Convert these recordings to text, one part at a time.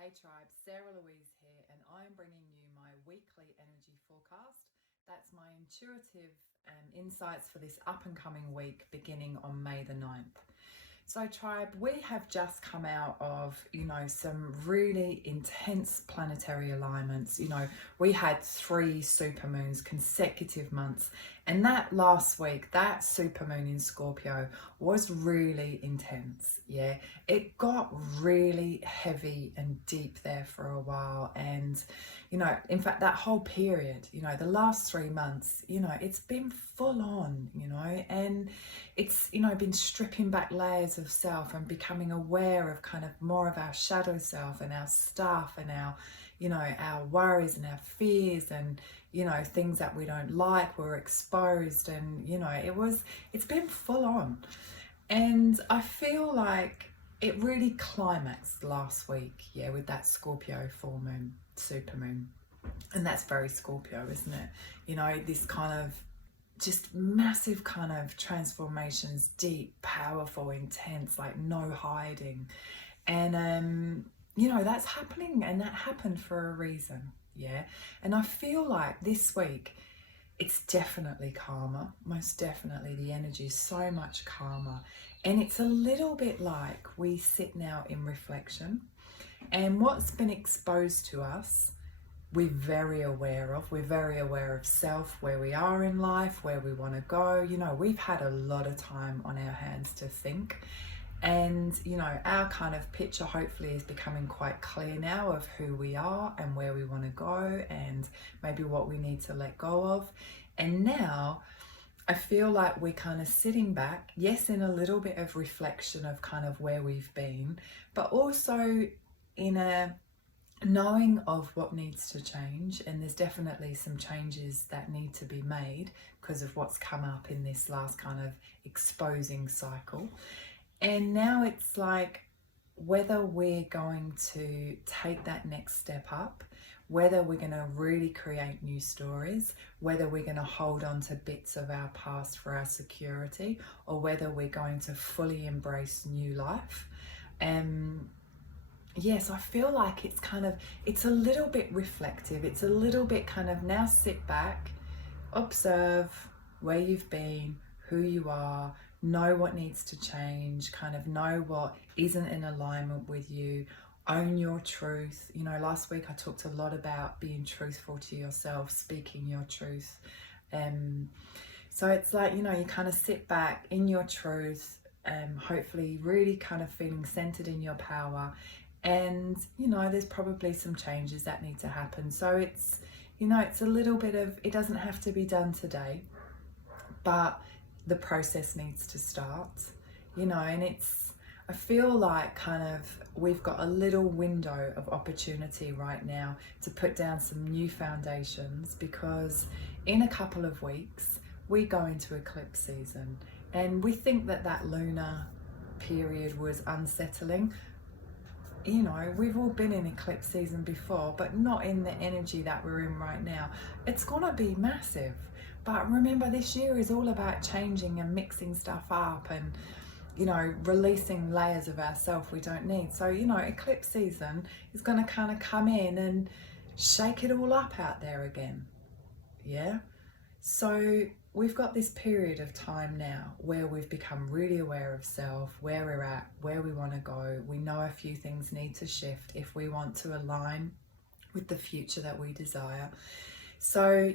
Hey tribe, Sarah Louise here, and I'm bringing you my weekly energy forecast. That's my intuitive insights for this up and coming week beginning on May the 9th. So tribe, we have just come out of, some really intense planetary alignments. We had 3 supermoons, consecutive months. And that last week, that supermoon in Scorpio was really intense. Yeah, it got really heavy and deep there for a while. And, in fact, that whole period, the last 3 months, it's been full on, and it's, been stripping back layers of self and becoming aware of kind of more of our shadow self and our stuff and our, our worries and our fears and, things that we don't like were exposed. And, it's been full on. And I feel like it really climaxed last week, with that Scorpio full moon, supermoon. And that's very Scorpio, isn't it? This kind of just massive kind of transformations, deep, powerful, intense, like no hiding. And, that's happening, and that happened for a reason. Yeah. And I feel like this week, it's definitely calmer. Most definitely the energy is so much calmer. And it's a little bit like we sit now in reflection, and what's been exposed to us, we're very aware of. We're very aware of self, where we are in life, where we want to go. We've had a lot of time on our hands to think. And, our kind of picture hopefully is becoming quite clear now of who we are and where we want to go and maybe what we need to let go of. And now I feel like we're kind of sitting back, yes, in a little bit of reflection of kind of where we've been, but also in a knowing of what needs to change. And there's definitely some changes that need to be made because of what's come up in this last kind of exposing cycle. And now it's like whether we're going to take that next step up, whether we're going to really create new stories, whether we're going to hold on to bits of our past for our security, or whether we're going to fully embrace new life. Yes, I feel like it's a little bit reflective. It's a little bit kind of now sit back, observe where you've been, who you are, know what needs to change, kind of know what isn't in alignment with you, own your truth. Last week I talked a lot about being truthful to yourself, speaking your truth. So it's like, you kind of sit back in your truth, hopefully really kind of feeling centered in your power. And, there's probably some changes that need to happen. So it's, it's a little bit of, it doesn't have to be done today, but the process needs to start, and I feel like kind of we've got a little window of opportunity right now to put down some new foundations, because in a couple of weeks we go into eclipse season, and we think that lunar period was unsettling. We've all been in eclipse season before, but not in the energy that we're in right now. It's gonna be massive. But remember, this year is all about changing and mixing stuff up and, releasing layers of ourselves we don't need. So, eclipse season is going to kind of come in and shake it all up out there again. Yeah. So we've got this period of time now where we've become really aware of self, where we're at, where we want to go. We know a few things need to shift if we want to align with the future that we desire. So,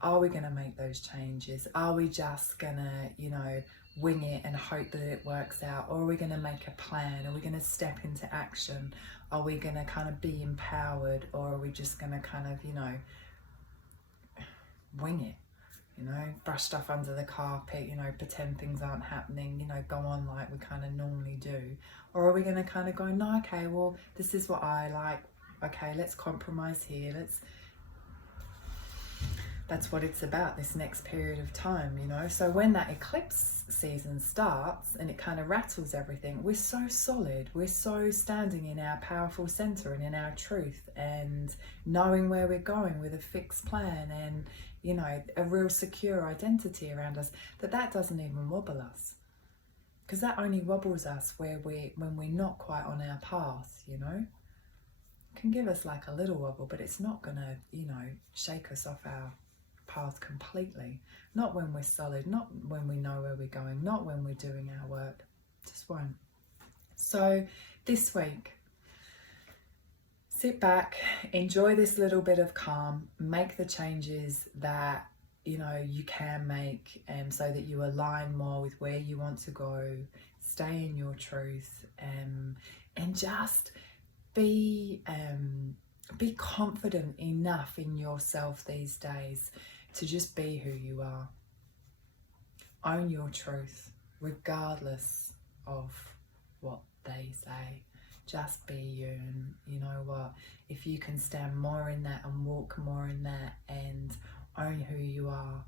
are we going to make those changes? Are we just going to, wing it and hope that it works out? Or are we going to make a plan? Are we going to step into action? Are we going to kind of be empowered? Or are we just going to kind of, wing it? Brush stuff under the carpet, pretend things aren't happening, go on like we kind of normally do? Or are we going to kind of go, no, okay, well, this is what I like. Okay, let's compromise here. That's what it's about, this next period of time, So when that eclipse season starts and it kind of rattles everything, we're so solid. We're so standing in our powerful center and in our truth and knowing where we're going with a fixed plan and, a real secure identity around us, that doesn't even wobble us. Because that only wobbles us when we're not quite on our path, can give us like a little wobble, but it's not going to, you know, shake us off our path completely. Not when we're solid, not when we know where we're going, not when we're doing our work. Just won't. So this week, sit back, enjoy this little bit of calm, make the changes that, you know, you can make, so that you align more with where you want to go, stay in your truth, and just be confident enough in yourself these days to just be who you are. Own your truth, regardless of what they say. Just be you, and you know what? If you can stand more in that and walk more in that and own who you are,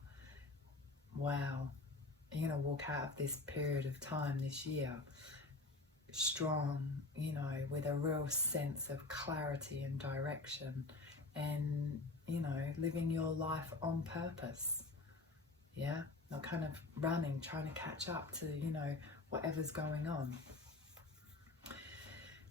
wow, you're going to walk out of this period of time this year strong, you know, with a real sense of clarity and direction, and, you know, living your life on purpose. Yeah, not kind of running, trying to catch up to, you know, whatever's going on.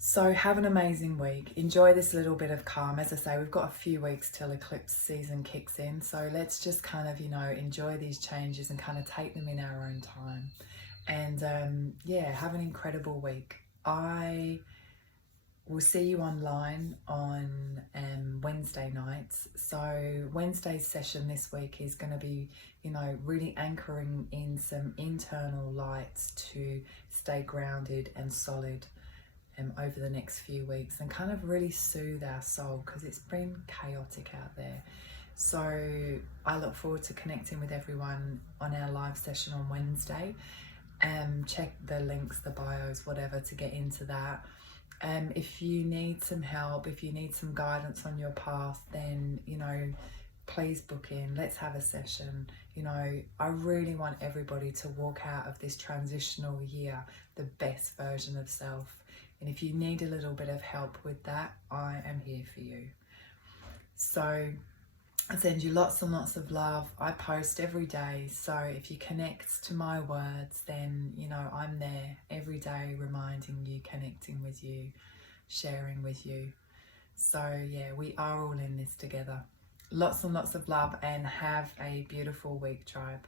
So have an amazing week. Enjoy this little bit of calm. As I say, we've got a few weeks till eclipse season kicks in. So let's just kind of, you know, enjoy these changes and kind of take them in our own time. And yeah, have an incredible week. I will see you online on Wednesday nights. So Wednesday's session this week is going to be, you know, really anchoring in some internal lights to stay grounded and solid over the next few weeks, and kind of really soothe our soul, because it's been chaotic out there. So I look forward to connecting with everyone on our live session on Wednesday. Check the links, the bios, whatever, to get into that. If you need some help, if you need some guidance on your path, then, you know, please book in. Let's have a session. You know, I really want everybody to walk out of this transitional year the best version of self. And if you need a little bit of help with that, I am here for you. So I send you lots and lots of love. I post every day. So if you connect to my words, then, you know, I'm there every day reminding you, connecting with you, sharing with you. So yeah, we are all in this together. Lots and lots of love, and have a beautiful week, tribe.